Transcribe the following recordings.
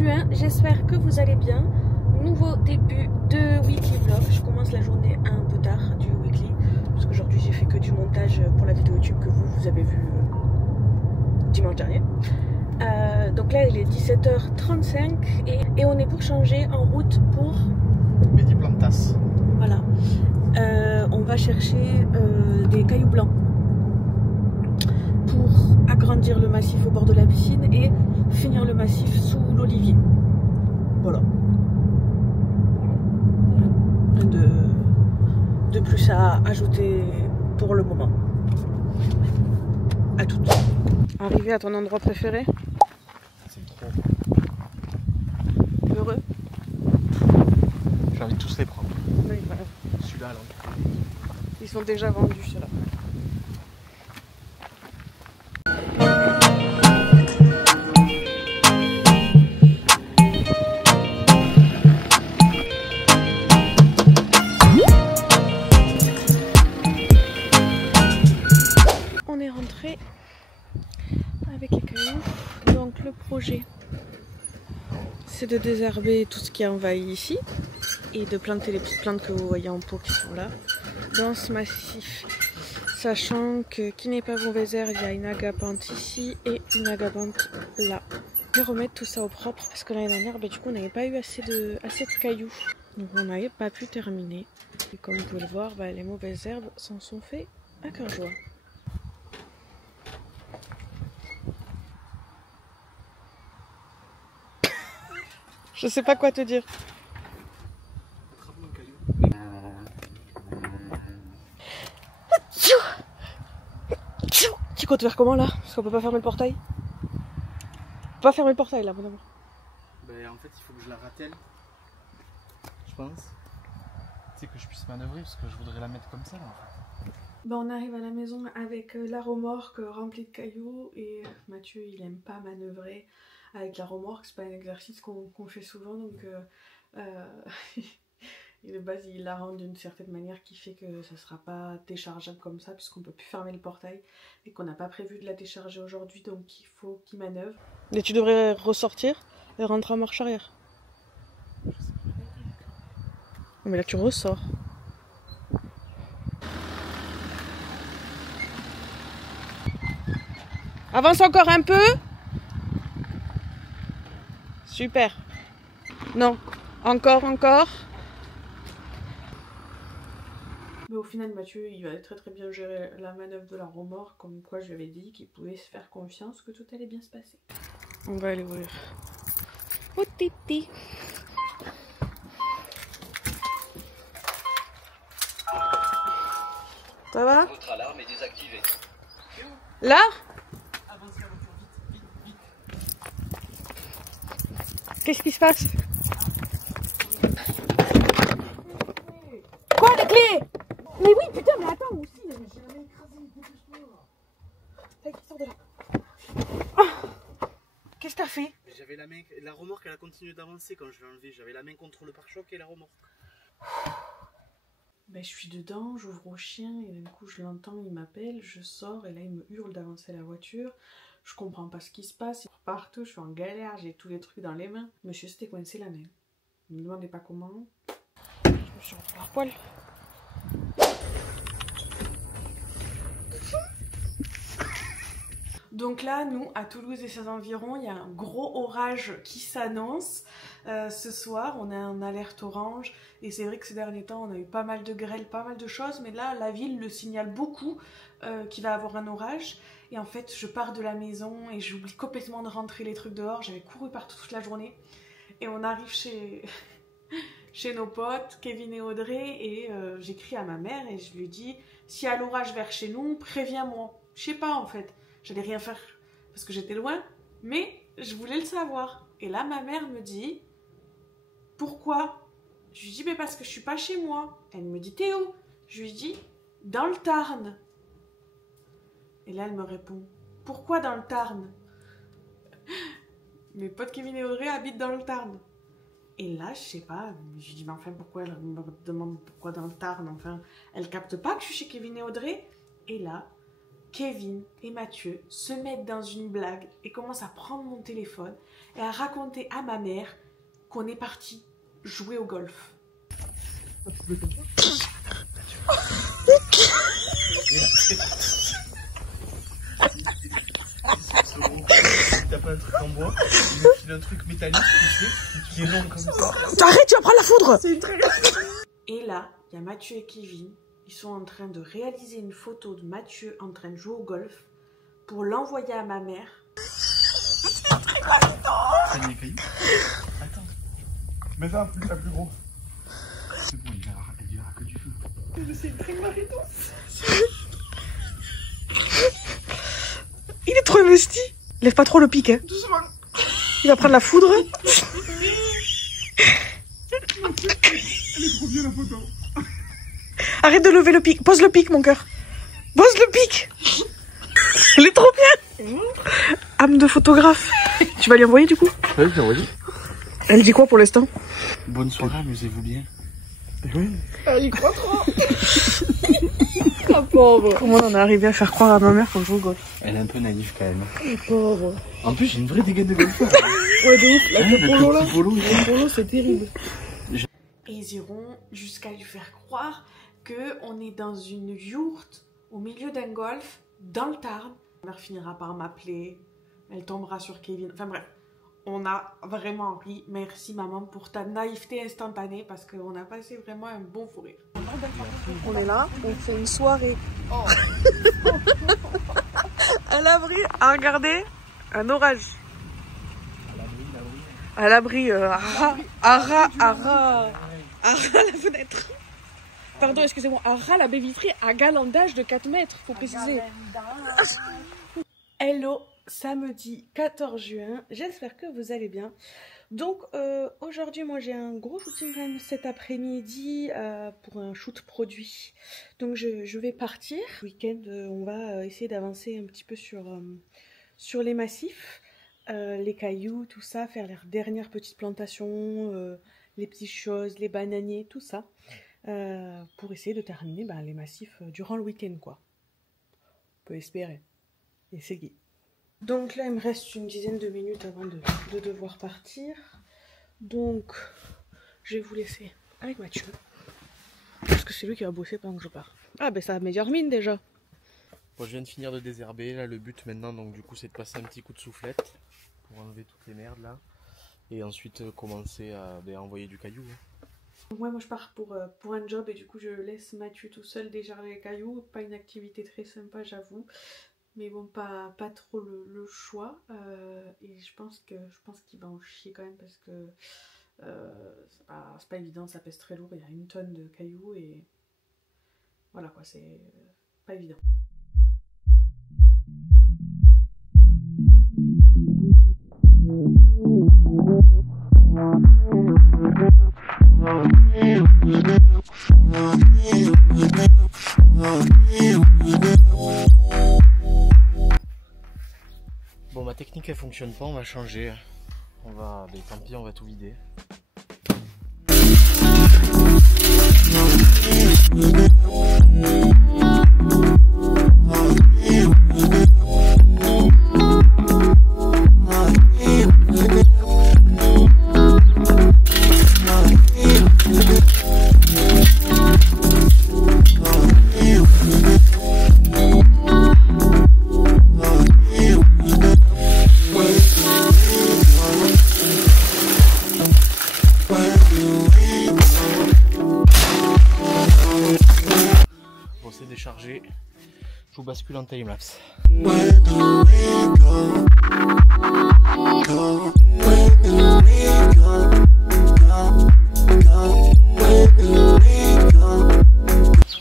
juin, j'espère que vous allez bien. Nouveau début de weekly vlog. Je commence la journée un peu tard du weekly parce qu'aujourd'hui j'ai fait que du montage pour la vidéo YouTube que vous avez vu dimanche dernier. Donc là il est 17h35 et on est pour changer en route pour Mediplantas. Voilà. On va chercher des cailloux blancs pour agrandir le massif au bord de la piscine et finir le massif sous l'olivier. Voilà. Rien de plus à ajouter pour le moment. À toutes. Arrivé à ton endroit préféré? C'est trop. Heureux? J'ai envie de tous les prendre. Oui, voilà. Celui-là, là. Ils sont déjà vendus, ceux-là. On est rentré avec les cailloux. Donc le projet, c'est de désherber tout ce qui est envahi ici et de planter les petites plantes que vous voyez en pot qui sont là dans ce massif, sachant que qui n'est pas mauvaise herbe, il y a une agapante ici et une agapante là. Je vais remettre tout ça au propre parce que l'année dernière, du coup on n'avait pas eu assez de cailloux, donc on n'avait pas pu terminer. Et comme vous pouvez le voir, les mauvaises herbes s'en sont fait à cœur joie. Je sais pas quoi te dire. Tu comptes faire comment là? Parce qu'on peut pas fermer le portail. On peut pas fermer le portail là, mon amour. En fait, il faut que je la ratelle. Je pense. Tu sais, que je puisse manœuvrer parce que je voudrais la mettre comme ça là, en fait. On arrive à la maison avec la remorque remplie de cailloux et Mathieu il aime pas manœuvrer avec la remorque, c'est pas un exercice qu'on fait souvent donc et de base il la rend d'une certaine manière qui fait que ça sera pas déchargeable comme ça puisqu'on peut plus fermer le portail et qu'on n'a pas prévu de la décharger aujourd'hui donc il faut qu'il manœuvre. Et tu devrais ressortir et rentrer en marche arrière. Mais là tu ressors. Avance encore un peu. Super. Non. Encore. Mais au final, Mathieu, il va très bien gérer la manœuvre de la remorque, comme quoi je lui avais dit qu'il pouvait se faire confiance, que tout allait bien se passer. On va aller ouvrir. Oh titi. Ça va? Votre alarme est désactivée. Là? Avancez la voiture, vite. Qu'est-ce qui se passe? Quoi, les clés? Mais oui, putain, mais attends, moi aussi, j'ai la main écrasée, dépêche-toi. Allez, sors de là. Ah, qu'est-ce que t'as fait? J'avais la main, la remorque elle a continué d'avancer quand je l'ai enlevée. J'avais la main contre le pare-choc et la remorque. Je suis dedans, j'ouvre au chien et d'un coup je l'entends, il m'appelle, je sors et là il me hurle d'avancer la voiture. Je comprends pas ce qui se passe, il part partout, je suis en galère, j'ai tous les trucs dans les mains. Monsieur s'était coincé la main. Ne me demandez pas comment. Je me suis retrouvée par poil. Donc là, nous, à Toulouse et ses environs, il y a un gros orage qui s'annonce. Ce soir, on a un alerte orange. Et c'est vrai que ces derniers temps, on a eu pas mal de grêle, pas mal de choses. Mais là, la ville le signale beaucoup qu'il va avoir un orage. Et en fait, je pars de la maison et j'oublie complètement de rentrer les trucs dehors. J'avais couru partout toute la journée. Et on arrive chez nos potes, Kevin et Audrey. Et j'écris à ma mère et je lui dis, s'il y a l'orage vers chez nous, préviens-moi. Je sais pas en fait. J'allais rien faire parce que j'étais loin, mais je voulais le savoir. Et là, ma mère me dit, pourquoi? Je lui dis, mais parce que je suis pas chez moi. Elle me dit, t'es où? Je lui dis, dans le Tarn. Et là, elle me répond, pourquoi dans le Tarn? Mes potes Kevin et Audrey habitent dans le Tarn. Et là, je sais pas, je lui dis, mais enfin, pourquoi elle me demande pourquoi dans le Tarn? Enfin, elle capte pas que je suis chez Kevin et Audrey. Et là, Kevin et Mathieu se mettent dans une blague et commencent à prendre mon téléphone et à raconter à ma mère qu'on est parti jouer au golf. T'as pas un truc en bois, il me file un truc métallique, qui est long comme ça. Arrête, tu vas prendre la foudre. C'est très... Et là, il y a Mathieu et Kevin. Ils sont en train de réaliser une photo de Mathieu en train de jouer au golf pour l'envoyer à ma mère. C'est très glaçant. Attends. Mais ça, plus gros. C'est bon, il verra que du feu. C'est très glaçant. Il est trop investi. Lève pas trop le pic, hein. Doucement. Il va prendre la foudre. Elle est trop bien la photo. Arrête de lever le pic. Pose le pic, mon cœur. Pose le pic. Elle est trop bien. Âme de photographe. Tu vas lui envoyer du coup? Ouais, je l'ai envoyé. Elle dit quoi pour l'instant? Bonne soirée, amusez-vous bien. Oui. Elle y croit trop. La pauvre. Comment on en est arrivé à faire croire à ma mère qu'on joue au golf? Elle est un peu naïve quand même. La pauvre. En plus, j'ai une vraie dégaine de golfeur. Ouais, de ouf. Là, Le polo là. petit polo, Le polo, c'est terrible. Et ils iront jusqu'à lui faire croire qu'on est dans une yourte au milieu d'un golf dans le Tarn. Ma mère finira par m'appeler, elle tombera sur Kevin. Enfin bref, on a vraiment ri. Merci maman pour ta naïveté instantanée parce qu'on a passé vraiment un bon fou rire. On est là, on fait une soirée. Oh. À l'abri, à regarder un orage. À l'abri, à la fenêtre. Pardon, excusez-moi, à ras la baie vitrée, à galandage de 4 mètres, faut préciser. Hello, samedi 14 juin, j'espère que vous allez bien. Donc aujourd'hui, moi j'ai un gros shooting quand même cet après-midi pour un shoot produit. Donc je vais partir. Ce week-end, on va essayer d'avancer un petit peu sur les massifs. Les cailloux, tout ça, faire les dernières petites plantations, les petites choses, les bananiers, tout ça, pour essayer de terminer les massifs durant le week-end, quoi. On peut espérer. Essayer. Donc là, il me reste une dizaine de minutes avant de devoir partir. Donc, je vais vous laisser avec Mathieu, parce que c'est lui qui va bosser pendant que je pars. Ah ben ça a meilleure mine déjà. Bon, je viens de finir de désherber. Là, le but maintenant, donc du coup, c'est de passer un petit coup de soufflette pour enlever toutes les merdes là, et ensuite commencer à envoyer du caillou. Donc moi je pars pour un job et du coup je laisse Mathieu tout seul décharger les cailloux. Pas une activité très sympa, j'avoue, mais bon, pas trop le choix. Et je pense qu'il va en chier quand même parce que c'est pas évident, ça pèse très lourd, il y a 1 tonne de cailloux et voilà quoi, c'est pas évident. Bon, ma technique elle fonctionne pas, on va changer. On va, tant pis, on va tout vider. Bon, c'est déchargé. Je vous bascule en timelapse.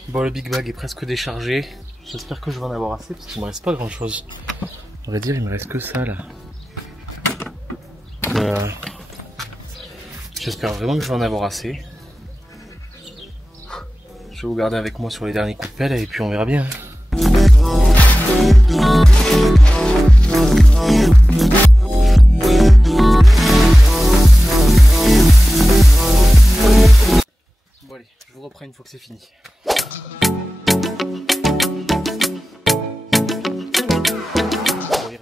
Bon, le big bag est presque déchargé. J'espère que je vais en avoir assez parce qu'il me reste pas grand chose. On va dire il me reste que ça là. J'espère vraiment que je vais en avoir assez. Je vais vous garder avec moi sur les derniers coups de pelle et puis on verra bien. Bon allez, je vous reprends une fois que c'est fini.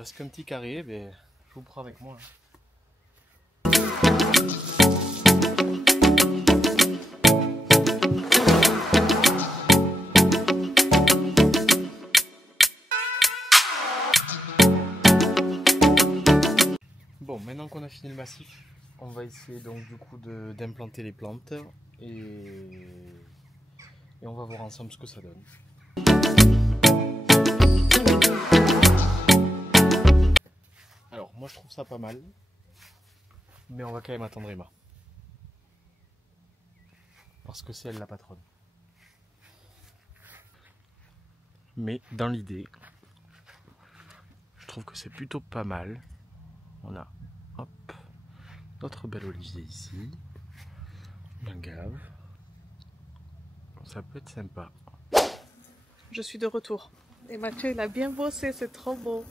reste qu'un petit carré, mais je vous prends avec moi. Hein. Bon, maintenant qu'on a fini le massif, on va essayer donc du coup d'implanter les plantes et on va voir ensemble ce que ça donne. Alors moi je trouve ça pas mal, mais on va quand même attendre Emma. Parce que c'est elle la patronne. Mais dans l'idée, je trouve que c'est plutôt pas mal. On a hop, notre bel olivier ici, l'agave. Ça peut être sympa. Je suis de retour. Et Mathieu, il a bien bossé, c'est trop beau.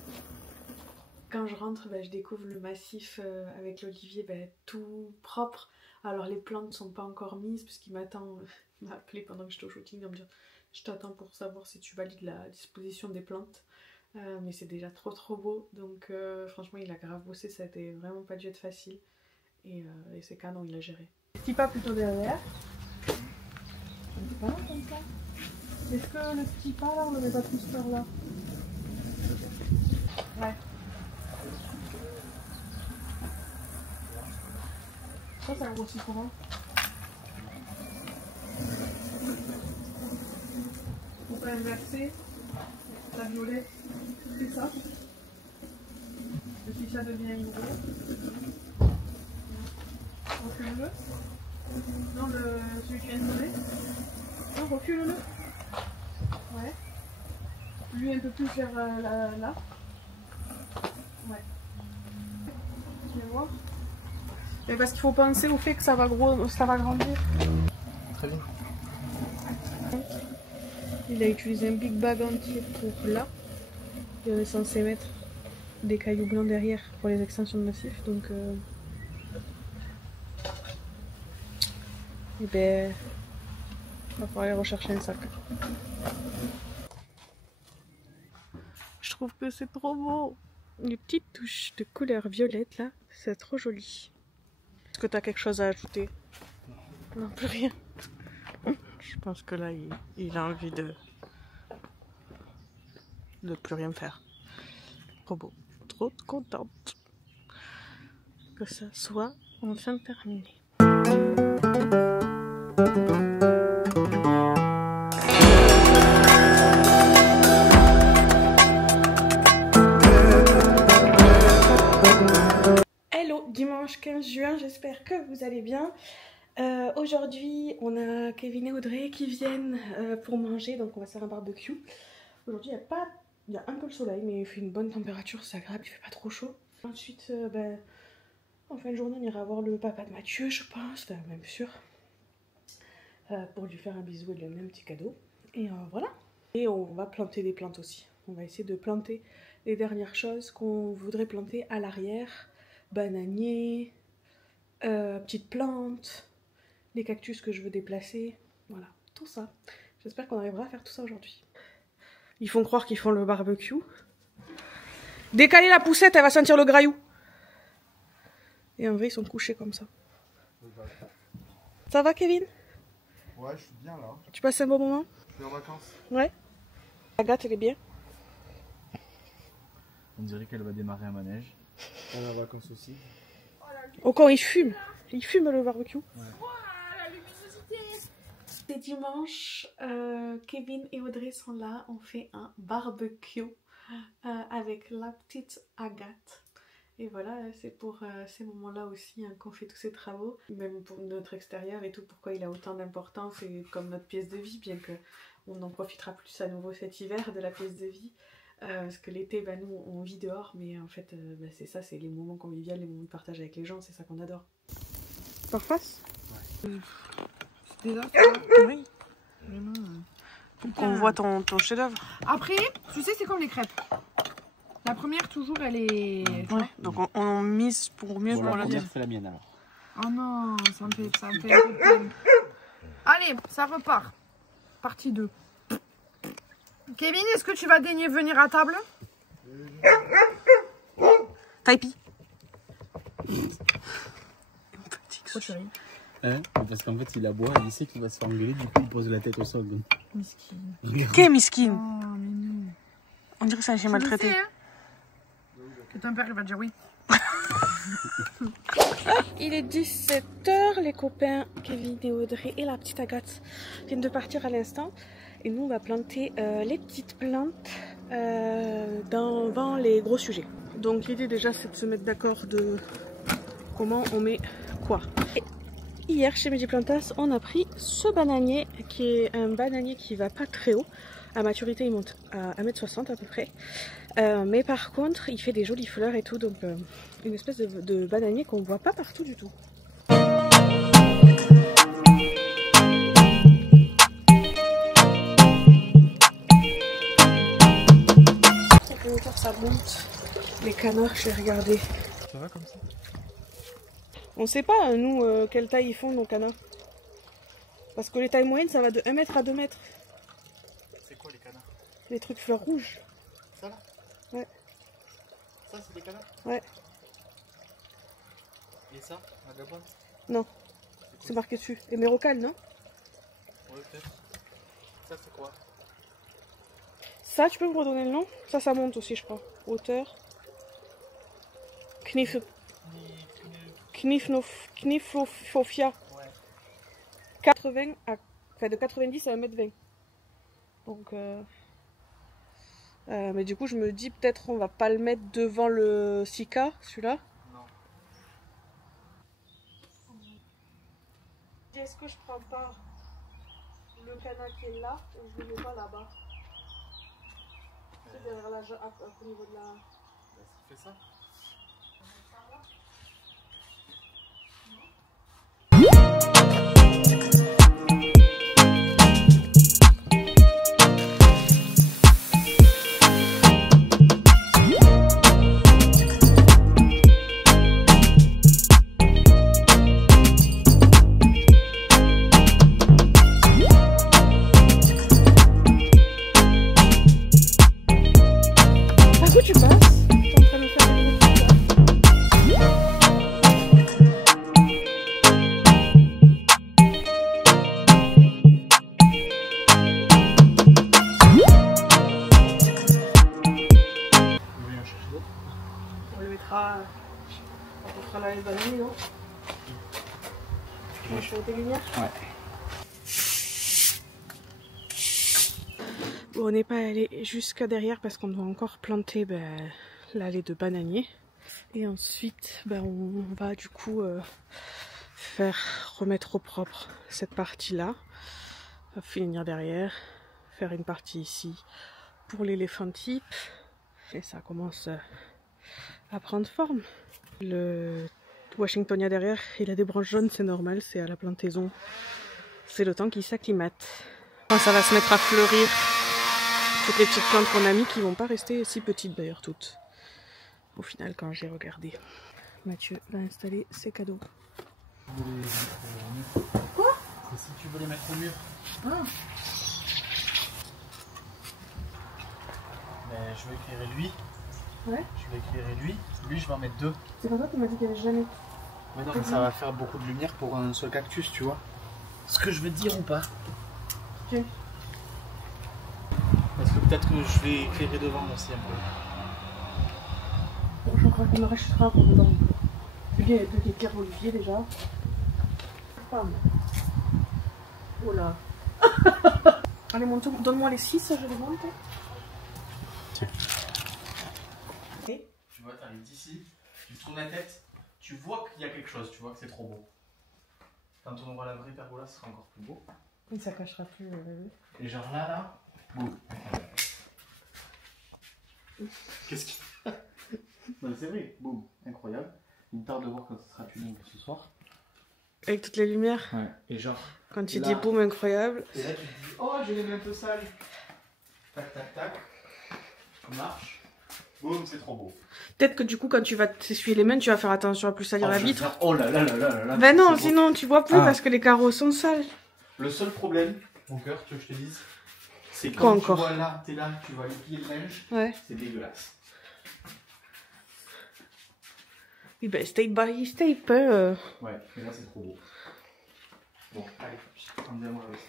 Quand je rentre, je découvre le massif avec l'olivier tout propre. Alors les plantes ne sont pas encore mises parce qu'il m'attend, il m'a appelé pendant que j'étais au shooting en me disant je t'attends pour savoir si tu valides la disposition des plantes. Mais c'est déjà trop beau, donc franchement il a grave bossé, ça a été vraiment pas dû être facile. Et c'est canon, il a géré. Petit pas plutôt derrière. Un petit pas comme ça. Est-ce que le petit pas là, on le met pas plus par là? Ouais. Ça grossit comment? On peut inverser la violette, c'est ça. Et puis ça devient une rose. Recule-le. Non, celui qui vient de donner. Non, recule-le. Ouais. Lui un peu plus vers là. Ouais. Tu vas voir. Mais parce qu'il faut penser au fait que ça va grandir. Très bien. Il a utilisé un big bag entier pour là. Et on est censé mettre des cailloux blancs derrière pour les extensions de massif. Donc il va falloir aller rechercher un sac. Je trouve que c'est trop beau. Les petites touches de couleur violette là, c'est trop joli. Est-ce que tu as quelque chose à ajouter? Non, plus rien. Je pense que là, il a envie de plus rien faire. Trop beau. Trop contente que ça soit enfin terminé. Hello, dimanche 15 juin, j'espère que vous allez bien. Aujourd'hui, on a Kevin et Audrey qui viennent pour manger, donc on va faire un barbecue. Aujourd'hui, il y a un peu le soleil, mais il fait une bonne température, c'est agréable, il fait pas trop chaud. Ensuite, en fin de journée, on ira voir le papa de Mathieu, je pense, enfin, même sûr, pour lui faire un bisou et lui amener un petit cadeau. Et voilà. Et on va planter des plantes aussi. On va essayer de planter les dernières choses qu'on voudrait planter à l'arrière. Bananier, petites plantes, les cactus que je veux déplacer, voilà, tout ça. J'espère qu'on arrivera à faire tout ça aujourd'hui. Ils font croire qu'ils font le barbecue. Décalez la poussette, elle va sentir le graillou. Et en vrai, ils sont couchés comme ça. Ça va, Kevin? Ouais, je suis bien là. Tu passes un bon moment? Je suis en vacances. Ouais. Agathe, elle est bien? On dirait qu'elle va démarrer un manège. On est en vacances aussi. Oh, quand il fume. Il fume le barbecue. Ouais. C'est dimanche, Kevin et Audrey sont là, on fait un barbecue avec la petite Agathe. Et voilà, c'est pour ces moments-là aussi qu'on fait tous ces travaux, même pour notre extérieur et tout, pourquoi il a autant d'importance et comme notre pièce de vie, bien qu'on en profitera plus à nouveau cet hiver de la pièce de vie. Parce que l'été, nous on vit dehors, mais en fait c'est ça, c'est les moments conviviaux, les moments de partage avec les gens, c'est ça qu'on adore. Par face? Ouais. Déjà, oui. Faut qu'on voit ton chef-d'œuvre. Après, tu sais, c'est comme les crêpes. La première, toujours, elle est. Ouais, donc on mise pour mieux. Bon, la première, c'est la mienne alors. Oh non, ça me fait un peu de peine. Allez, ça repart. Partie 2. Kevin, est-ce que tu vas daigner venir à table? Taipi. Hein? Parce qu'en fait, il aboie, il sait qu'il va se faire engueuler, du coup, il pose la tête au sol. Donc. Qu'est miskin? Oh, mais non. On dirait que c'est un chien maltraité. Hein. Que ton père, il va dire oui. Il est 17h, les copains Kevin et Audrey et la petite Agathe viennent de partir à l'instant. Et nous, on va planter les petites plantes devant les gros sujets. Donc l'idée déjà, c'est de se mettre d'accord de comment on met quoi. Et hier, chez Mediplantas, on a pris ce bananier, qui est un bananier qui va pas très haut. À maturité, il monte à 1m60 à peu près. Mais par contre, il fait des jolies fleurs et tout, donc une espèce de bananier qu'on voit pas partout du tout. Ça monte, les canards, je vais regarder. Ça va comme ça? On sait pas, nous, quelle taille ils font nos canards. Parce que les tailles moyennes, ça va de 1 mètre à 2 mètres. C'est quoi les canards? Les trucs fleurs rouges. Ça là? Ouais. Ça c'est des canards? Ouais. Et ça? La gabonne? Non. C'est marqué dessus. Les mérocales, non? Ouais, peut-être. Ça c'est quoi? Ça, tu peux me redonner le nom? Ça monte aussi, je crois. Hauteur. Kniflofia. Ouais. 80 à... Enfin, de 90 à 1m20. Donc... mais du coup, je me dis peut-être on va pas le mettre devant le Sika, celui-là. Non. Est-ce que je prends pas le canard qui est là ou je le mets pas là-bas? C'est derrière la au niveau de la... Fais ça. On fera la banane, non? Tu vas tes lumières? Ouais. Bon, on n'est pas allé jusqu'à derrière parce qu'on doit encore planter l'allée de bananier. Et ensuite, on va du coup remettre au propre cette partie-là. On va finir derrière, faire une partie ici pour l'éléphant type. Et ça commence à prendre forme. Le Washingtonia derrière, il a des branches jaunes, c'est normal, c'est à la plantaison. C'est le temps qui s'acclimate. Quand ça va se mettre à fleurir, toutes les petites plantes qu'on a mis qui vont pas rester si petites d'ailleurs toutes. Au final, quand j'ai regardé, Mathieu va installer ses cadeaux. Quoi? C'est si tu veux les mettre au mur. Ah. Mais je vais éclairer lui. Ouais. Je vais éclairer lui. Lui, je vais en mettre 2. C'est pas toi qui m'as dit qu'il n'y avait jamais. Mais non, mais ça va faire beaucoup de lumière pour un seul cactus, tu vois. Ce que je veux te dire ou pas? Ok. Parce que peut-être que je vais éclairer devant aussi un peu. Bon, je crois qu'on rachètera pour dedans. Il y a deux pierres Olivier déjà. Pam. Oh là. Allez, donne-moi les 6, je les monte. Tu vois, t'arrives d'ici, tu tournes la tête, tu vois qu'il y a quelque chose, tu vois que c'est trop beau. Quand on aura la vraie pergola, ce sera encore plus beau. Et ça cachera plus. Et genre là, boum. Qu'est-ce qu'il y a? Non, c'est vrai, boum, incroyable. Il me tarde de voir quand ce sera fini ce soir. Avec toutes les lumières. Ouais. Et genre. Quand tu là, dis boum, incroyable. Et là, tu te dis, oh, j'ai les mains un peu sales. Tac, tac, tac. Ça marche. Boum, c'est trop beau. Peut-être que du coup, quand tu vas t'essuyer les mains, tu vas faire attention à plus salir la vitre. Oh là là là là là. Ben non, sinon tu vois plus parce que les carreaux sont sales. Le seul problème, mon cœur, tu veux que je te dise, c'est Quoi quand encore? tu vois là, t'es là, tu vois les pieds de linge, Ouais. c'est dégueulasse. Oui, ben step by step. Ouais, mais là c'est trop beau. Bon, allez, emmenez-moi avec ça.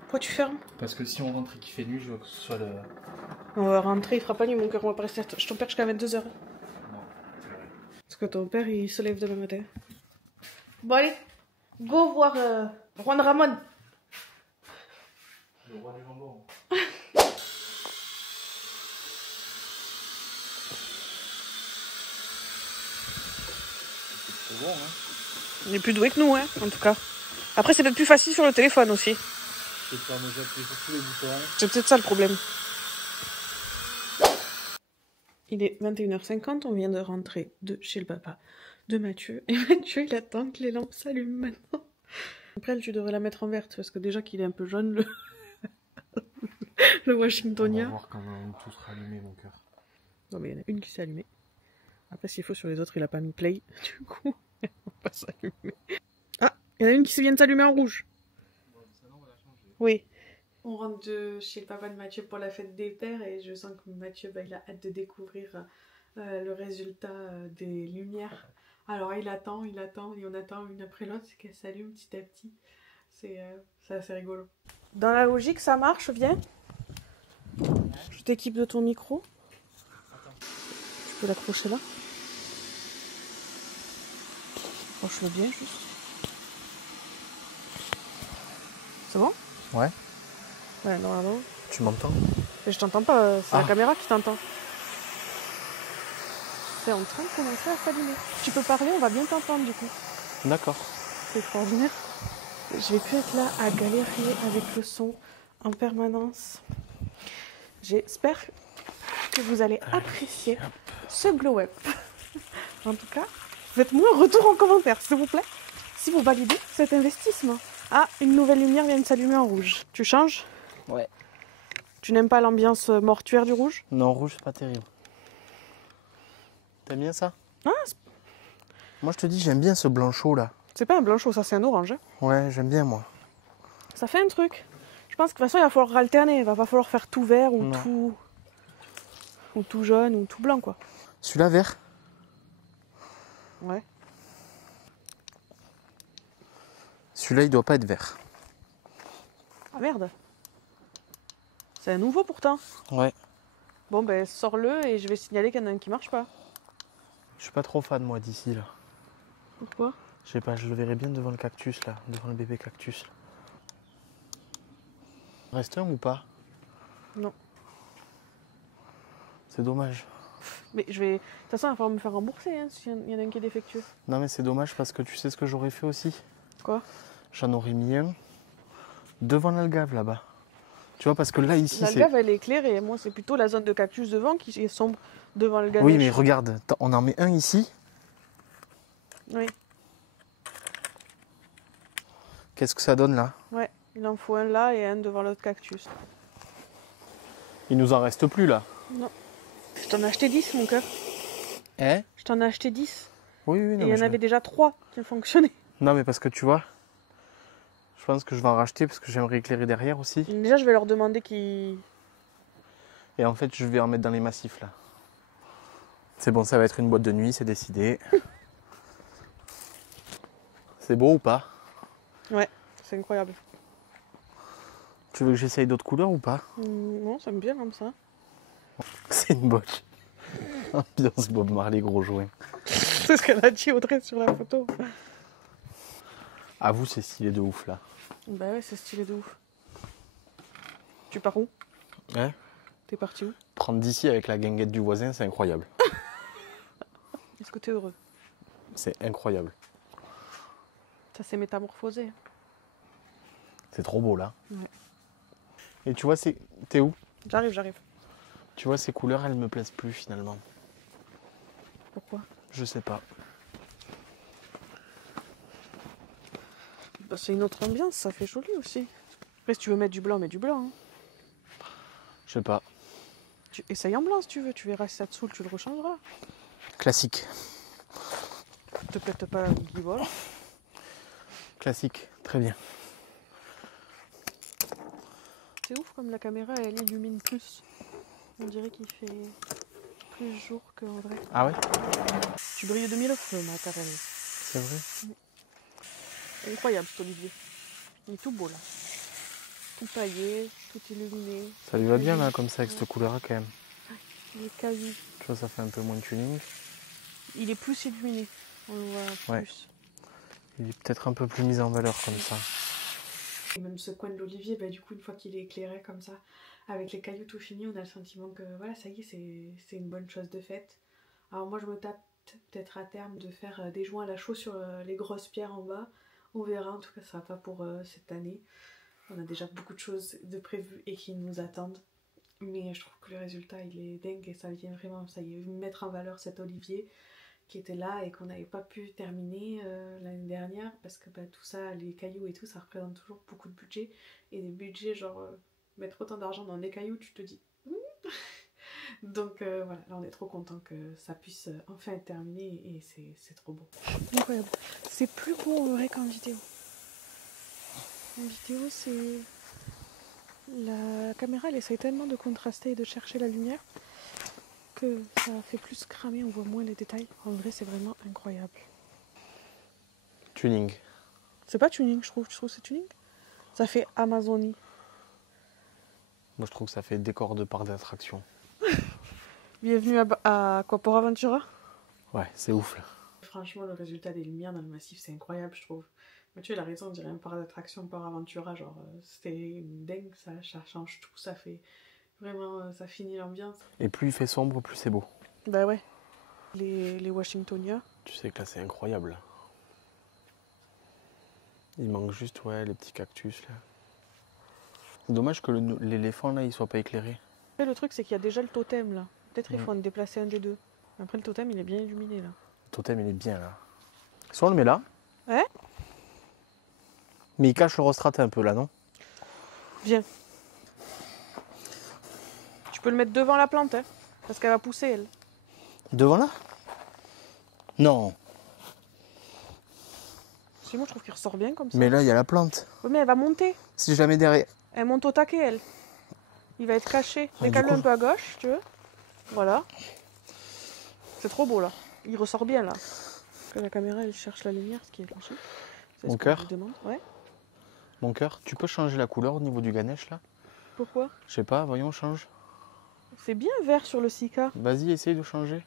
Pourquoi tu fermes? Parce que si on rentre et qu'il fait nuit, je veux que ce soit le... On va rentrer, il fera pas nuit, mon cœur, on va pas rester. Je t'en perds jusqu'à 22h. Non, c'est vrai. Parce que ton père, il se lève demain matin. Bon, allez, go voir Juan Ramon. Le roi du jambon. C'est trop bon, hein. Il est plus doué que nous, hein, en tout cas. Après, c'est peut-être plus facile sur le téléphone aussi. Je vais pas me jeter sur tous les boutons. C'est peut-être ça le problème. Il est 21h50, on vient de rentrer de chez le papa de Mathieu. Et Mathieu, il attend que les lampes s'allument maintenant. Après, tu devrais la mettre en verte, parce que déjà qu'il est un peu jaune, le, le On Washingtonien. va voir quand on est tous rallumés, mon cœur. Non, mais il y en a une qui s'est allumée. Après, s'il faut, sur les autres, il a pas mis play. Du coup, elle va pas s'allumer. Ah, il y en a une qui vient de s'allumer en rouge. Oui. On rentre de chez le papa de Mathieu pour la fête des pères et je sens que Mathieu, il a hâte de découvrir le résultat des lumières. Alors il attend et on attend une après l'autre, c'est qu'elle s'allume petit à petit. C'est assez rigolo. Dans la logique, ça marche, viens. Je t'équipe de ton micro. Tu peux l'accrocher là. Accroche-le bien juste. C'est bon? Ouais. Ouais, normalement. Tu m'entends? Mais je t'entends pas, c'est Ah. la caméra qui t'entend. C'est en train de commencer à s'allumer. Tu peux parler, on va bien t'entendre du coup. D'accord. C'est extraordinaire. Je vais plus être là à galérer avec le son en permanence. J'espère que vous allez apprécier ce glow-up. En tout cas, faites-moi un retour en commentaire, s'il vous plaît, si vous validez cet investissement. Ah, une nouvelle lumière vient de s'allumer en rouge. Tu changes? Ouais. Tu n'aimes pas l'ambiance mortuaire du rouge? Non, rouge, c'est pas terrible. T'aimes bien ça? Ah, Moi, je te dis, j'aime bien ce blanchot là. c'est pas un blanchot, ça c'est un orange. Hein. Ouais, j'aime bien moi. Ça fait un truc. Je pense que de toute façon, il va falloir alterner. Il va pas falloir faire tout vert ou Non. tout jaune ou tout blanc, quoi. Celui-là, vert? Ouais. Celui-là, il doit pas être vert. Ah merde. C'est un nouveau pourtant. Ouais. Bon, ben sors-le et je vais signaler qu'il y en a un qui marche pas. Je suis pas trop fan moi d'ici là. Pourquoi? Je sais pas, je le verrais bien devant le cactus là, devant le bébé cactus. Reste un ou pas? Non. C'est dommage. Mais je vais. De toute façon, il va falloir me faire rembourser hein, s'il y en a un qui est défectueux. Non mais c'est dommage parce que tu sais ce que j'aurais fait aussi? Quoi? J'en aurais mis un devant l'algave là-bas. Tu vois parce que là ici c'est... L'algave elle est éclairée. Moi, c'est plutôt la zone de cactus devant qui est sombre devant le ganesh. Oui mais regarde, on en met un ici. Oui. Qu'est-ce que ça donne là? Ouais, il en faut un là et un devant l'autre cactus. Il nous en reste plus là. Non. Je t'en ai acheté 10, mon cœur. Hein? Je t'en ai acheté 10. Oui, oui, Et non. il y en avait déjà 3 qui fonctionnaient. Non mais parce que tu vois, je pense que je vais en racheter parce que j'aimerais éclairer derrière aussi. Déjà, je vais leur demander qui. Et en fait, je vais en mettre dans les massifs là. C'est bon, ça va être une boîte de nuit, c'est décidé. C'est beau ou pas? Ouais, c'est incroyable. Tu veux que j'essaye d'autres couleurs ou pas? Non, ça me bien comme ça. C'est une botte. Ambiance Bob Marley, gros joint. C'est ce qu'elle a dit Audrey sur la photo. Avoue, c'est stylé de ouf là. Bah ouais, c'est stylé de ouf. Tu pars où? Hein? T'es parti où? Prendre d'ici avec la guinguette du voisin, c'est incroyable. Est-ce que t'es heureux? C'est incroyable. Ça s'est métamorphosé. C'est trop beau là. Ouais. Et tu vois, t'es où? J'arrive. Tu vois, ces couleurs, elles me plaisent plus finalement. Pourquoi? Je sais pas. Bah, c'est une autre ambiance, ça fait joli aussi. Après, si tu veux mettre du blanc, mets du blanc. Hein. Je sais pas. Tu essayes en blanc si tu veux, tu verras si ça te saoule, tu le rechangeras. Classique. Te pète pas la guivole. Classique, très bien. C'est C'est ouf comme la caméra elle illumine plus. On dirait qu'il fait plus jour qu'en vrai. Ah ouais? Tu brilles de mille feux, ma Karen. C'est vrai? Incroyable cet olivier. Il est tout beau là. Tout taillé, tout illuminé. Ça lui va bien là, comme ça, avec cette couleur quand même. Il est quasi. Tu vois, ça fait un peu moins de tuning. Il est plus illuminé. On le voit Ouais. plus. Il est peut-être un peu plus mis en valeur comme ça. Et même ce coin de l'olivier, bah, du coup, une fois qu'il est éclairé comme ça, avec les cailloux tout finis, on a le sentiment que voilà, ça y est, c'est une bonne chose de faite. Alors moi, je me tape peut-être à terme de faire des joints à la chaux sur les grosses pierres en bas. On verra, en tout cas, ça sera pas pour cette année. On a déjà beaucoup de choses de prévues et qui nous attendent. Mais je trouve que le résultat, il est dingue et ça vient vraiment, ça y est, mettre en valeur cet olivier qui était là et qu'on n'avait pas pu terminer l'année dernière parce que bah, tout ça, les cailloux et tout, ça représente toujours beaucoup de budget. Et des budgets, genre, mettre autant d'argent dans des cailloux, tu te dis... Donc voilà, là on est trop content que ça puisse enfin être terminé et c'est trop beau. Incroyable. C'est plus beau en vrai qu'en vidéo. En vidéo, c'est... La caméra, elle essaye tellement de contraster et de chercher la lumière que ça fait plus cramer, on voit moins les détails. En vrai, c'est vraiment incroyable. Tuning. C'est pas tuning, je trouve. Tu trouves que c'est tuning? Ça fait Amazonie. Moi, je trouve que ça fait décor de parc d'attraction. Bienvenue à Port Aventura. Ouais, c'est ouf là. Franchement, le résultat des lumières dans le massif, c'est incroyable, je trouve. Mathieu, il a raison, on dirait un parc d'attraction, Port Aventura, genre, c'était dingue, ça change tout, ça fait vraiment, ça finit l'ambiance. Et plus il fait sombre, plus c'est beau. Bah ouais. Les Washingtoniens. Tu sais que là, c'est incroyable. Il manque juste, ouais, les petits cactus là. C'est dommage que l'éléphant là, il soit pas éclairé. Après, le truc, c'est qu'il y a déjà le totem là. Peut-être il Ouais. faut en déplacer un des deux. Après, le totem, il est bien illuminé là. Le totem, il est bien là. Soit on le met là. Ouais. Mais il cache le rostraté un peu là, non? Viens. Tu peux le mettre devant la plante, hein, parce qu'elle va pousser, elle. Devant là? Non. Sinon, je trouve qu'il ressort bien comme ça. Mais là, il y a la plante. Oui, mais elle va monter. Si je la mets derrière. Elle monte au taquet, elle. Il va être caché. Ouais, Décale-le du coup- un peu à gauche, tu veux. Voilà. C'est trop beau, là. Il ressort bien, là. Que la caméra, elle cherche la lumière, ce qui est logique. C'est Mon ce qu'on cœur. lui demande. Ouais. Mon cœur, tu peux changer la couleur au niveau du Ganesh là? Pourquoi? Je sais pas, voyons, change. C'est bien vert sur le Sika. Vas-y, essaye de changer.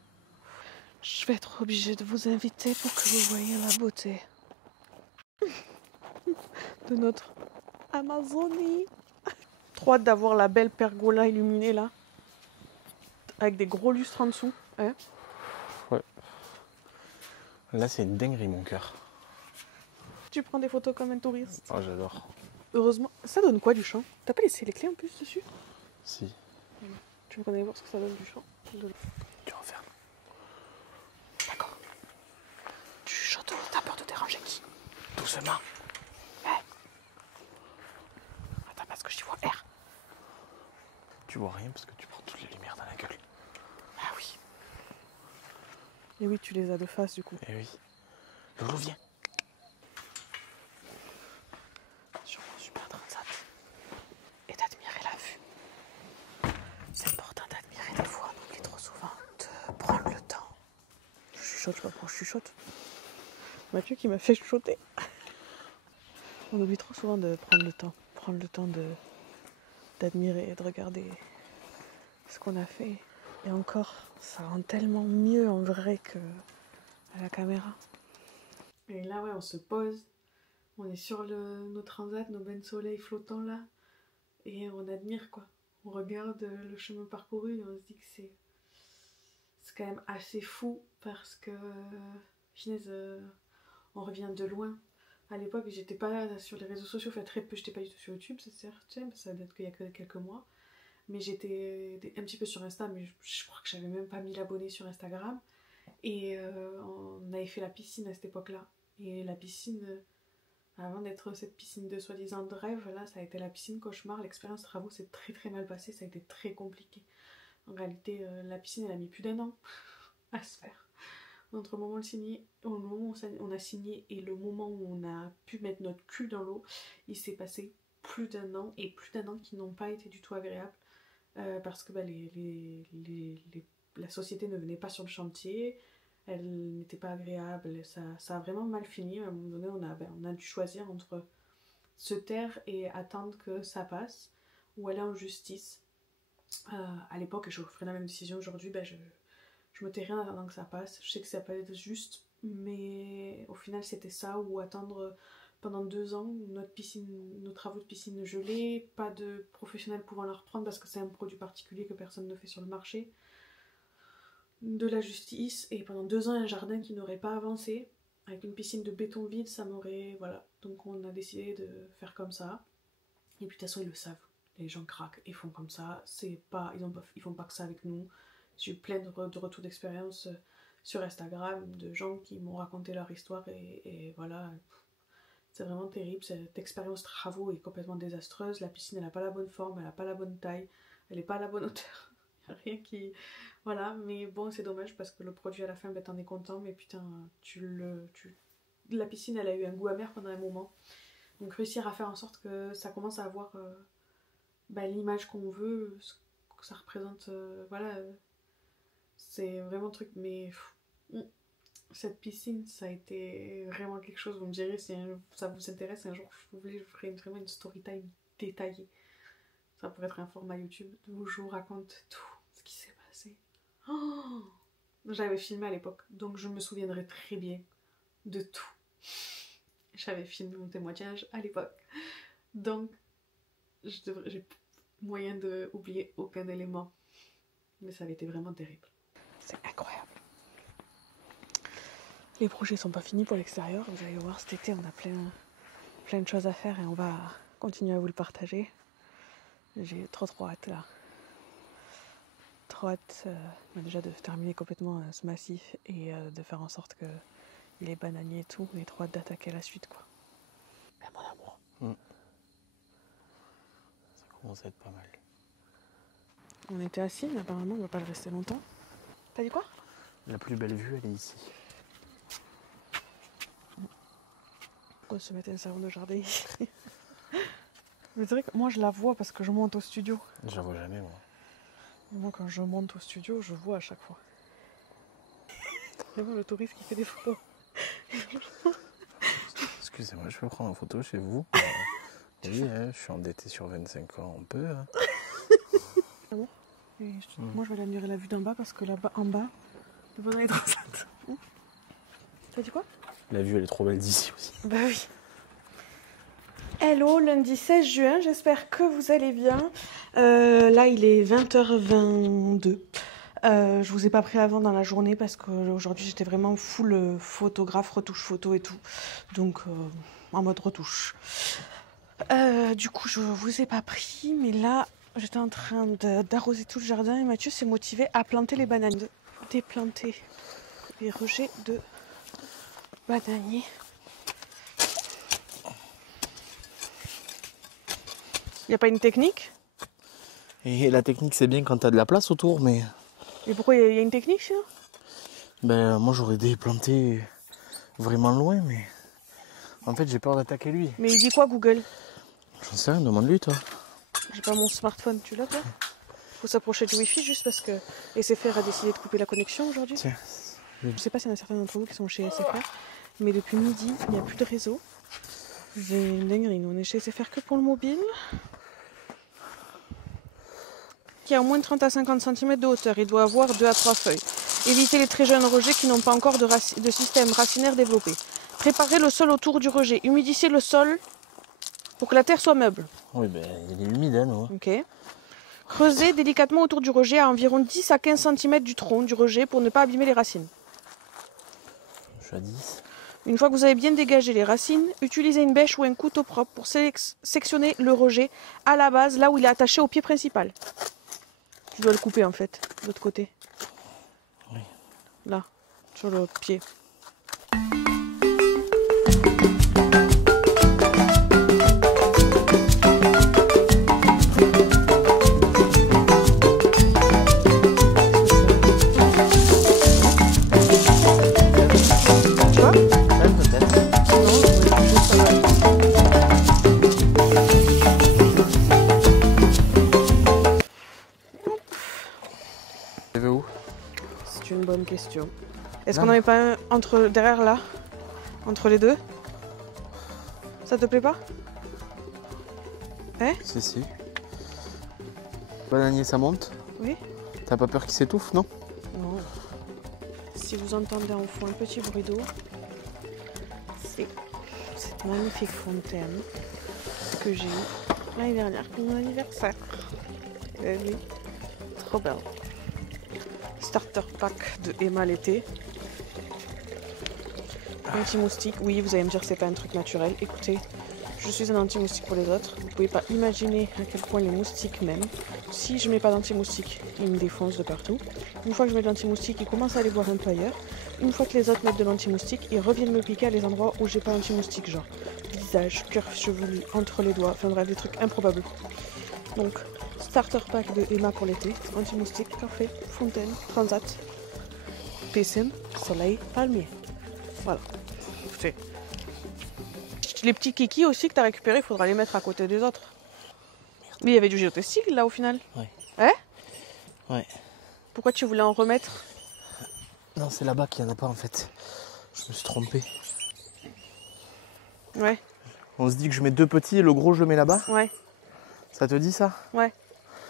Je vais être obligée de vous inviter pour que vous voyez la beauté de notre Amazonie. Trop hâte d'avoir la belle pergola illuminée là, avec des gros lustres en dessous. Hein. Là, c'est une dinguerie, mon cœur. Tu prends des photos comme un touriste. Oh, j'adore. Heureusement. Ça donne quoi du champ? T'as pas laissé les clés en plus dessus? Si. Tu veux qu'on aille voir ce que ça donne du champ? Tu refermes. D'accord. Tu chuchotes, t'as peur de déranger qui? Doucement. Attends, parce que je vois R. Tu vois rien parce que tu prends toutes les lumières dans la gueule. Ah oui. Et oui, tu les as de face du coup. Eh oui. Loulou, viens. Sur mon super transat. Et d'admirer la vue. C'est important d'admirer des fois, on oublie trop souvent de prendre le temps. Je chuchote, je sais pas pourquoi je chuchote. Mathieu qui m'a fait chuchoter. On oublie trop souvent de prendre le temps d'admirer et de regarder ce qu'on a fait. Et encore, ça rend tellement mieux en vrai que à la caméra. Et là, ouais, on se pose, on est sur nos transats, nos bains de soleil flottants là, et on admire quoi. On regarde le chemin parcouru et on se dit que c'est quand même assez fou parce que, finesse, on revient de loin. À l'époque, j'étais pas sur les réseaux sociaux, enfin très peu, j'étais pas du tout sur YouTube, c'est certain, ça date qu'il y a que quelques mois. Mais j'étais un petit peu sur Insta, mais je crois que j'avais même pas 1000 abonnés sur Instagram. Et on avait fait la piscine à cette époque-là. Et la piscine, avant d'être cette piscine de soi-disant de rêve, là, ça a été la piscine cauchemar. L'expérience travaux s'est très très mal passée, ça a été très compliqué. En réalité, la piscine, elle a mis plus d'1 an à se faire. Entre le moment où on a signé et le moment où on a pu mettre notre cul dans l'eau, il s'est passé plus d'un an, et plus d'un an qui n'ont pas été du tout agréables, parce que la société ne venait pas sur le chantier, elle n'était pas agréable, ça a vraiment mal fini. À un moment donné, on a dû choisir entre se taire et attendre que ça passe, ou aller en justice. À l'époque, et je ferai la même décision aujourd'hui, je me tairai en attendant que ça passe. Je sais que ça peut être juste, mais au final c'était ça, ou attendre pendant 2 ans nos travaux de piscine gelés, pas de professionnels pouvant la reprendre parce que c'est un produit particulier que personne ne fait sur le marché, de la justice, et pendant 2 ans un jardin qui n'aurait pas avancé, avec une piscine de béton vide, ça m'aurait... Voilà, donc on a décidé de faire comme ça, et puis de toute façon ils le savent. Les gens craquent et font comme ça, ils font pas que ça avec nous. J'ai eu plein de retours d'expérience sur Instagram, de gens qui m'ont raconté leur histoire, et voilà, c'est vraiment terrible. Cette expérience travaux est complètement désastreuse. La piscine, elle n'a pas la bonne forme, elle n'a pas la bonne taille, elle n'est pas à la bonne hauteur. Il n'y a rien qui... Voilà, mais bon, c'est dommage parce que le produit à la fin, t'en es content, mais putain, la piscine, elle a eu un goût amer pendant un moment. Donc réussir à faire en sorte que ça commence à avoir l'image qu'on veut, ce que ça représente, voilà, c'est vraiment un truc. Mais cette piscine, ça a été vraiment quelque chose. Vous me direz si ça vous intéresse un jour, je ferai vraiment une story time détaillée. Ça pourrait être un format YouTube où je vous raconte tout ce qui s'est passé. Oh, j'avais filmé à l'époque, donc je me souviendrai très bien de tout. J'avais filmé mon témoignage à l'époque, donc j'ai moyen d'oublier aucun élément. Mais ça avait été vraiment terrible. C'est incroyable. Les projets sont pas finis pour l'extérieur. Vous allez voir, cet été on a plein de choses à faire et on va continuer à vous le partager. J'ai trop hâte là. Trop hâte déjà de terminer complètement ce massif et de faire en sorte que les bananiers et tout, et trop hâte d'attaquer la suite quoi. Mon amour. Ça commence à être pas mal. On était assis, mais apparemment on va pas le rester longtemps. T'as dit quoi? La plus belle vue, elle est ici. Pourquoi se mettre un salon de jardin ici? Mais c'est vrai que moi je la vois parce que je monte au studio. Je la vois jamais moi. Moi quand je monte au studio, je vois à chaque fois. C'est bon, le touriste qui fait des photos. Excusez-moi, je peux prendre en photo chez vous. Oui, je suis endetté sur 25 ans, on peut. Hein. Moi je vais admirer la vue d'en bas parce que là-bas, en bas, le bonheur est trop simple. T'as dit quoi? La vue elle est trop belle d'ici aussi. Bah oui. Hello, lundi 16 juin, j'espère que vous allez bien. Là il est 20h22. Je vous ai pas pris avant dans la journée parce qu'aujourd'hui j'étais vraiment full photographe, retouche photo et tout. Donc en mode retouche. Du coup je vous ai pas pris, mais là j'étais en train d'arroser tout le jardin et Mathieu s'est motivé à planter les bananes. Déplanter les rejets de bananiers. Y a pas une technique? Et la technique c'est bien quand t'as de la place autour, mais... Et pourquoi y a une technique ça? Ben moi j'aurais déplanté vraiment loin, mais... En fait j'ai peur d'attaquer lui. Mais il dit quoi Google? J'en sais rien, demande-lui toi. J'ai pas mon smartphone, tu l'as toi? Faut s'approcher du wifi juste parce que SFR a décidé de couper la connexion aujourd'hui. Tiens. Je sais pas s'il y en a certains d'entre vous qui sont chez SFR, mais depuis midi il n'y a plus de réseau. C'est une dinguerie, nous on est chez SFR que pour le mobile. Qui a au moins 30 à 50 cm de hauteur, il doit avoir 2 à 3 feuilles. Évitez les très jeunes rejets qui n'ont pas encore de système racinaire développé. Préparez le sol autour du rejet. Humidifiez le sol pour que la terre soit meuble. Oui, ben il est humide, hein, non? Ok. Creusez délicatement autour du rejet à environ 10 à 15 cm du tronc du rejet pour ne pas abîmer les racines. Je suis à 10. Une fois que vous avez bien dégagé les racines, utilisez une bêche ou un couteau propre pour sectionner le rejet à la base, là où il est attaché au pied principal. Tu dois le couper en fait, de l'autre côté. Oui. Là, sur le pied. Tu vois? Peut-être. Non, je voulais juste ça va. question. Est-ce qu'on n'en met pas un entre, derrière là? Entre les deux? Ça te plaît pas? Hein? Si. Bananier, ça monte? Oui. T'as pas peur qu'il s'étouffe, non? Non. Si vous entendez en fond un petit bruit d'eau, c'est cette magnifique fontaine que j'ai eue l'année dernière pour mon anniversaire. Oui, trop belle. Starter pack de Emma l'été. Anti-moustique, oui, vous allez me dire que c'est pas un truc naturel. Écoutez, je suis un anti-moustique pour les autres. Vous pouvez pas imaginer à quel point les moustiques m'aiment. Si je mets pas d'anti-moustique, ils me défoncent de partout. Une fois que je mets de l'anti-moustique, ils commencent à aller voir un peu ailleurs. Une fois que les autres mettent de l'anti-moustique, ils reviennent me piquer à les endroits où j'ai pas d'anti-moustique, genre visage, cœur chevelu, entre les doigts, enfin bref, des trucs improbables. Donc, starter pack de Emma pour l'été, anti-moustique, café, fontaine, transat, piscine, soleil, palmier. Voilà. Écoutez. Les petits kikis aussi que t'as récupérés, il faudra les mettre à côté des autres. Mais il y avait du géotextile là au final. Ouais. Hein? Ouais. Pourquoi tu voulais en remettre? Non, c'est là-bas qu'il y en a pas en fait. Je me suis trompé. Ouais. On se dit que je mets 2 petits et le gros je le mets là-bas. Ouais. Ça te dit ça? Ouais.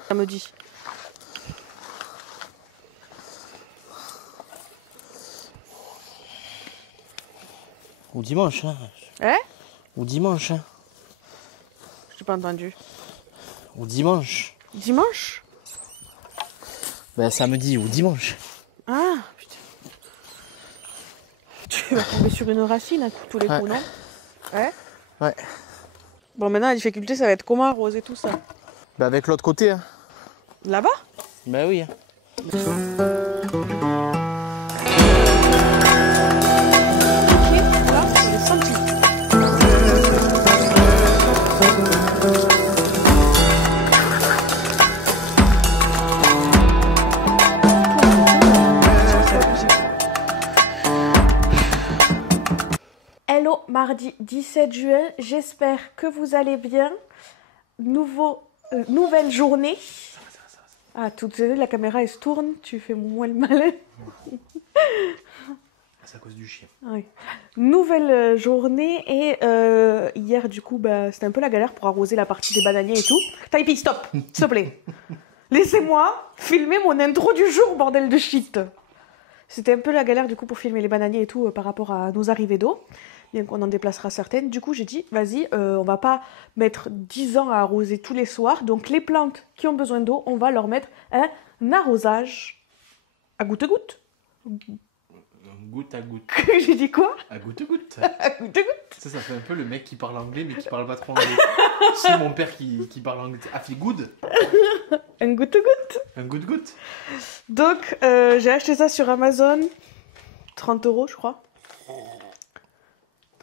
Ça me dit. Ou dimanche, hein? Hein? Ou dimanche, hein? J'ai pas entendu. Ou dimanche. Dimanche? Ben samedi ou dimanche. Ah, putain. Tu vas tomber sur une racine à tous les Ouais. coups, non? Ouais? Ouais. Bon, maintenant la difficulté, ça va être comment arroser tout ça? Ben avec l'autre côté, hein. Là-bas? Ben oui. Hein. Ok, voilà, on est senti. Hello, mardi 17 juin, j'espère que vous allez bien. Nouvelle journée. Ah, toute seule, la caméra elle se tourne, tu fais moins le malin. C'est à cause du chien. Oui. Nouvelle journée et hier du coup bah, c'était un peu la galère pour arroser la partie des bananiers et tout. Taipi, stop, s'il te plaît. Laissez-moi filmer mon intro du jour, bordel de shit. C'était un peu la galère du coup pour filmer les bananiers et tout par rapport à nos arrivées d'eau. Bien qu'on en déplacera certaines. Du coup j'ai dit vas-y, on va pas mettre 10 ans à arroser tous les soirs. Donc les plantes qui ont besoin d'eau, on va leur mettre un arrosage à goutte-goutte. Goutte à goutte. J'ai dit quoi? À goutte-goutte. À goutte-goutte. Ça fait un peu le mec qui parle anglais mais qui parle pas trop anglais. C'est mon père qui parle anglais. Ah, fait good. Un goutte-goutte. Un goutte-goutte. Donc, j'ai acheté ça sur Amazon. 30 € je crois.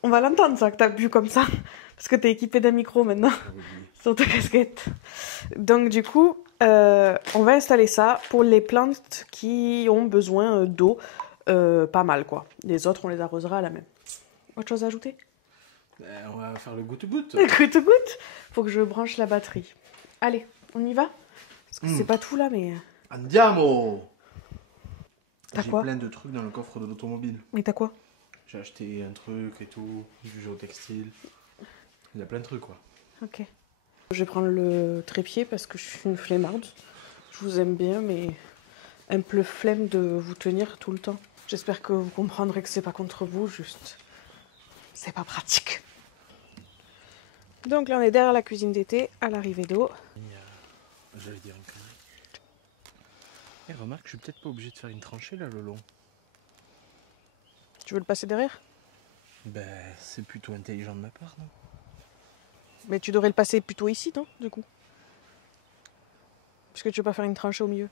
On va l'entendre ça, que t'as bu comme ça. Parce que t'es équipé d'un micro maintenant. Sur ta casquette. Donc du coup, on va installer ça pour les plantes qui ont besoin d'eau. Pas mal quoi. Les autres, on les arrosera à la même. Autre chose à ajouter? On va faire le goutte-goutte. Goutte-goutte. Faut que je branche la batterie. Allez, on y va? Parce que c'est pas tout là, mais... Andiamo. T'as J'ai quoi? plein de trucs dans le coffre de l'automobile. Mais t'as quoi? J'ai acheté un truc et tout, du géotextile. Il y a plein de trucs quoi. Ok. Je vais prendre le trépied parce que je suis une flemmarde. Je vous aime bien, mais un peu flemme de vous tenir tout le temps. J'espère que vous comprendrez que c'est pas contre vous, juste... c'est pas pratique. Donc là, on est derrière la cuisine d'été, à l'arrivée d'eau. J'allais dire une connerie. Et remarque, je suis peut-être pas obligé de faire une tranchée là le long. Tu veux le passer derrière? Ben, c'est plutôt intelligent de ma part, non? Mais tu devrais le passer plutôt ici, non? Du coup. Puisque tu veux pas faire une tranchée au milieu.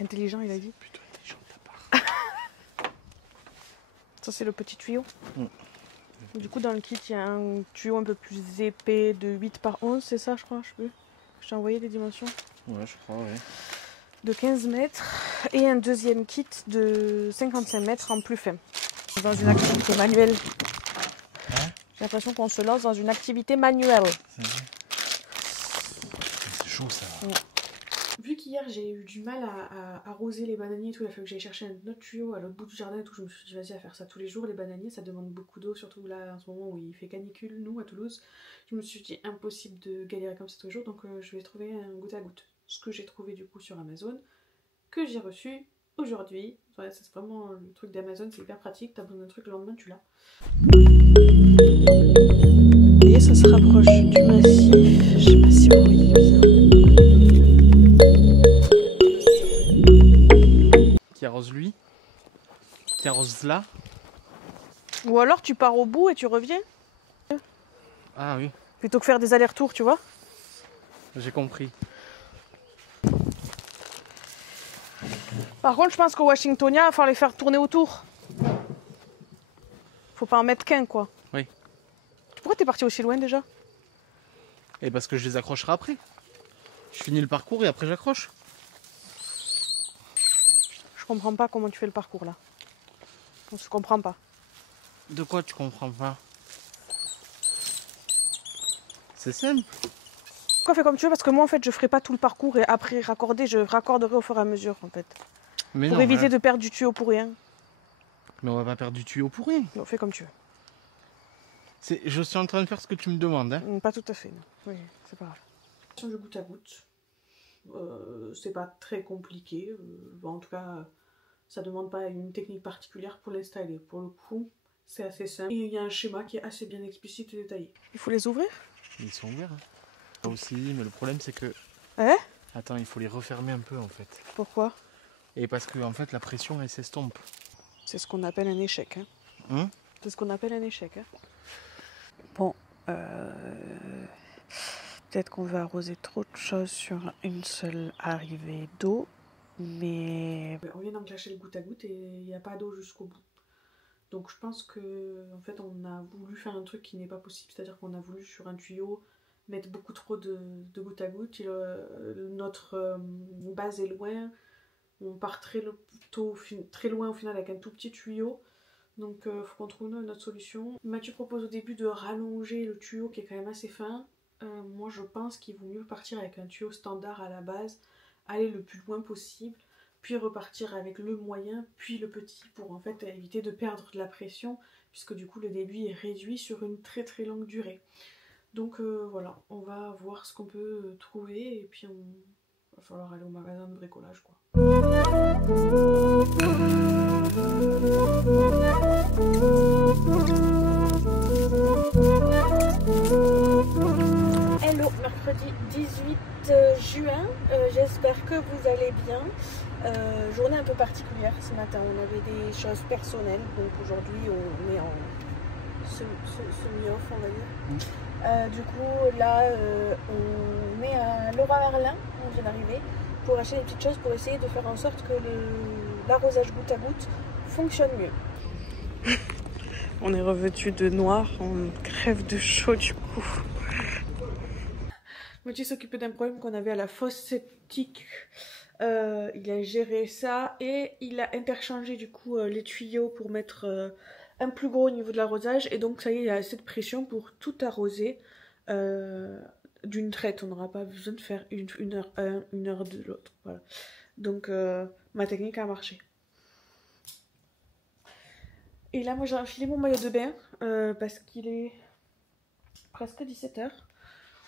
Intelligent, il a dit. Plutôt intelligent de ta part. Ça, c'est le petit tuyau. Mm. Du coup, dans le kit, il y a un tuyau un peu plus épais de 8 par 11, c'est ça, je crois, je sais plus. Je t'ai envoyé les dimensions. Ouais, je crois, ouais. De 15 mètres. Et un deuxième kit de 55 mètres en plus fin. Dans une activité manuelle. J'ai l'impression qu'on se lance dans une activité manuelle. C'est chaud ça. Vu qu'il qu'hier j'ai eu du mal à arroser les bananiers et tout, il a fallu que j'aille chercher un autre tuyau à l'autre bout du jardin et tout, je me suis dit vas-y à faire ça tous les jours, les bananiers ça demande beaucoup d'eau, surtout là en ce moment où il fait canicule, nous à Toulouse, je me suis dit impossible de galérer comme ça tous les jours, donc je vais trouver un goutte à goutte, ce que j'ai trouvé du coup sur Amazon, que j'ai reçu aujourd'hui, ouais, c'est vraiment le truc d'Amazon, c'est hyper pratique, t'as besoin d'un truc, le lendemain tu l'as. Et ça se rapproche du massif, je sais pas si vous voyez bien. Qui arrose lui, qui arrose là. Ou alors tu pars au bout et tu reviens. Ah oui, Plutôt que faire des allers-retours, tu vois. j'ai compris. Par contre, je pense qu'au Washingtonia, il va falloir les faire tourner autour. Faut pas en mettre qu'un, quoi. Oui. Pourquoi t'es parti aussi loin déjà? Et parce que je les accrocherai après. Je finis le parcours et après j'accroche. Je comprends pas comment tu fais le parcours là. On se comprend pas. De quoi tu comprends pas? C'est simple. Pourquoi fais comme tu veux? Parce que moi en fait je ferai pas tout le parcours et après raccorder, je raccorderai au fur et à mesure en fait. Mais Pour non, éviter hein. de perdre du tuyau pour rien. Mais on va pas perdre du tuyau pour rien. Non, fais comme tu Je suis en train de faire ce que tu me demandes. Hein. veux. Pas tout à fait, non. Oui, c'est pas grave. Sur le goutte à goutte, c'est pas très compliqué, en tout cas ça demande pas une technique particulière pour l'installer, pour le coup c'est assez simple et il y a un schéma qui est assez bien explicite et détaillé. Il faut les ouvrir? Ils sont ouverts. Hein. Là aussi, mais le problème c'est que... Hein? Attends, il faut les refermer un peu en fait. Pourquoi? Et parce que en fait la pression elle s'estompe. C'est ce qu'on appelle un échec. Hein. C'est ce qu'on appelle un échec. Hein. Bon, peut-être qu'on veut arroser trop de choses sur une seule arrivée d'eau, mais On vient d'enclencher le goutte à goutte et il n'y a pas d'eau jusqu'au bout. Donc je pense que en fait on a voulu faire un truc qui n'est pas possible, c'est-à-dire qu'on a voulu sur un tuyau mettre beaucoup trop de goutte à goutte. Notre base est loin, on part très loin au final avec un tout petit tuyau. Donc faut qu'on trouve une autre solution. Mathieu propose au début de rallonger le tuyau qui est quand même assez fin. Moi je pense qu'il vaut mieux partir avec un tuyau standard à la base, aller le plus loin possible, puis repartir avec le moyen, puis le petit pour en fait éviter de perdre de la pression, puisque du coup le débit est réduit sur une très très longue durée. Donc voilà, on va voir ce qu'on peut trouver et puis il va falloir aller au magasin de bricolage quoi. Hello, mercredi 18 juin, j'espère que vous allez bien. Journée un peu particulière ce matin, on avait des choses personnelles, donc aujourd'hui on est en semi-off on va dire. Du coup là on est à Leroy Merlin, on vient d'arriver, pour acheter des petites choses pour essayer de faire en sorte que l'arrosage goutte à goutte fonctionne mieux. On est revêtu de noir, on crève de chaud du coup. Mathieu s'occupait d'un problème qu'on avait à la fosse septique. Il a géré ça et il a interchangé du coup les tuyaux pour mettre un plus gros au niveau de l'arrosage. Et donc ça y est, il y a assez de pression pour tout arroser d'une traite. On n'aura pas besoin de faire une heure un, une heure de l'autre. Voilà. Donc ma technique a marché. Et là moi j'ai enfilé mon maillot de bain parce qu'il est presque 17h.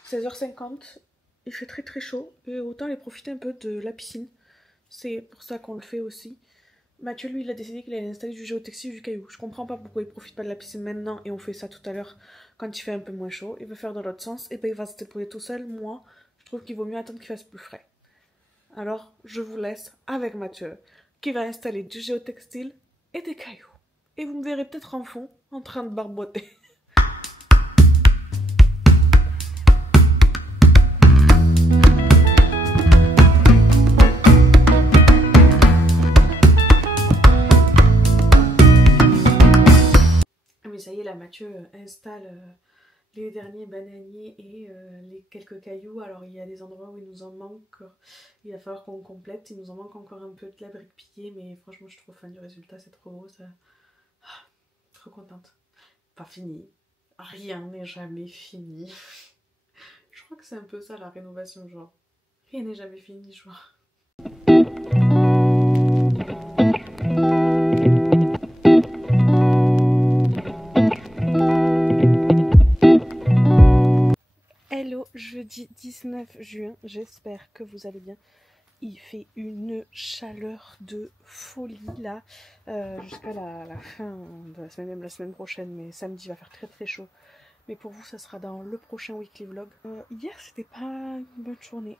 16h50, il fait très très chaud et autant aller profiter un peu de la piscine. C'est pour ça qu'on le fait aussi. Mathieu lui il a décidé qu'il allait installer du géotextile du caillou. Je comprends pas pourquoi il profite pas de la piscine maintenant et on fait ça tout à l'heure quand il fait un peu moins chaud. Il veut faire dans l'autre sens et ben il va se débrouiller tout seul. Moi je trouve qu'il vaut mieux attendre qu'il fasse plus frais. Alors je vous laisse avec Mathieu qui va installer du géotextile et des cailloux. Et vous me verrez peut-être en fond en train de barboter. Mais ça y est, là, Mathieu installe les derniers bananiers et les quelques cailloux. Alors, il y a des endroits où il nous en manque. Il va falloir qu'on complète. Il nous en manque encore un peu de la brique pillée. Mais franchement, je suis trop fan du résultat. C'est trop beau. Ça... Ah, trop contente. Pas fini. Rien n'est jamais fini. Je crois que c'est un peu ça, la rénovation. Genre, rien n'est jamais fini. Genre, Jeudi 19 juin, j'espère que vous allez bien. Il fait une chaleur de folie là, jusqu'à la fin de la semaine, même la semaine prochaine, mais samedi va faire très très chaud. Mais pour vous, ça sera dans le prochain weekly vlog. Hier, c'était pas une bonne journée.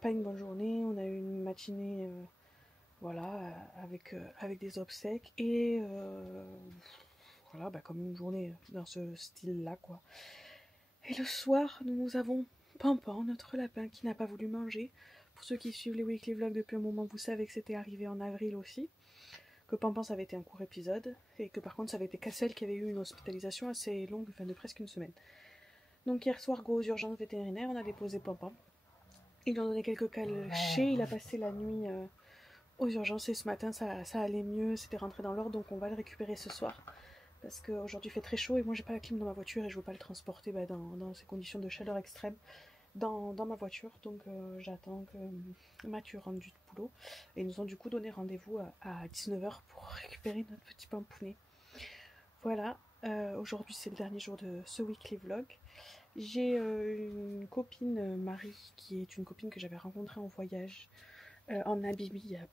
Pas une bonne journée, on a eu une matinée, voilà, avec des obsèques et voilà, bah, comme une journée dans ce style-là, quoi. Et le soir, nous avons Pampan, notre lapin, qui n'a pas voulu manger. Pour ceux qui suivent les weekly vlogs depuis un moment, vous savez que c'était arrivé en avril aussi. Que Pampan, ça avait été un court épisode. Et que par contre, ça avait été Cassel qui avait eu une hospitalisation assez longue, enfin de presque une semaine. Donc hier soir, go aux urgences vétérinaires, on a déposé Pampan. Ils lui ont donné quelques cachets, il a passé la nuit aux urgences et ce matin, ça allait mieux, c'était rentré dans l'ordre, donc on va le récupérer ce soir. Parce qu'aujourd'hui il fait très chaud et moi j'ai pas la clim dans ma voiture et je veux pas le transporter dans ces conditions de chaleur extrême dans ma voiture. Donc j'attends que Mathieu rentre du boulot et ils nous ont du coup donné rendez-vous à 19 h pour récupérer notre petit pampounet. Voilà, aujourd'hui c'est le dernier jour de ce weekly vlog. J'ai une copine, Marie, qui est une copine que j'avais rencontrée en voyage en Namibie il y a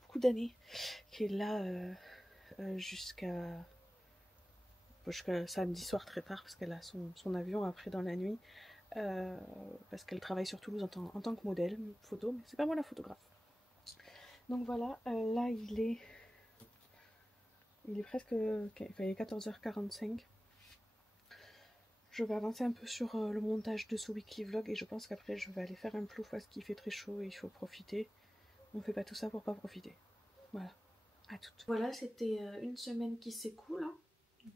beaucoup d'années, qui est là jusqu'à samedi soir très tard parce qu'elle a son avion après dans la nuit parce qu'elle travaille sur Toulouse en tant que modèle photo, mais c'est pas moi la photographe. Donc voilà, là il est presque 14h45. Je vais avancer un peu sur le montage de ce weekly vlog et je pense qu'après je vais aller faire un plouf parce qu'il fait très chaud et il faut profiter. On fait pas tout ça pour pas profiter. Voilà, à toutes. Voilà, c'était une semaine qui s'écoule hein,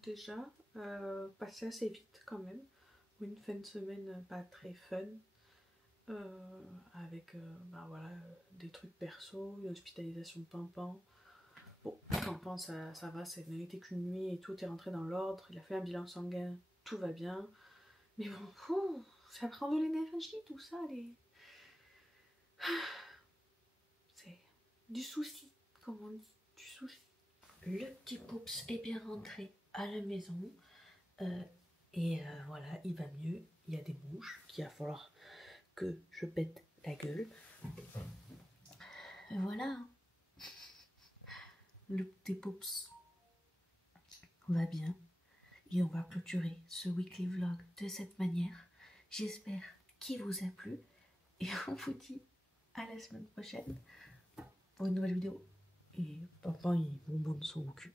déjà, passé assez vite quand même. Une fin de semaine pas très fun, avec bah voilà, des trucs perso, une hospitalisation de Pampan. Bon, Pampan ça va, ça n'a été qu'une nuit et tout est rentré dans l'ordre, il a fait un bilan sanguin. Tout va bien, mais bon, ça prend de l'énergie tout ça, c'est du souci, comme on dit, du souci. Le petit Poups est bien rentré à la maison et voilà, il va mieux. Il y a des mouches qu'il va falloir que je pète la gueule. Et voilà, le petit Poups va bien. Et on va clôturer ce weekly vlog de cette manière. J'espère qu'il vous a plu. Et on vous dit à la semaine prochaine pour une nouvelle vidéo. Et Pampan, il vous montre son cul.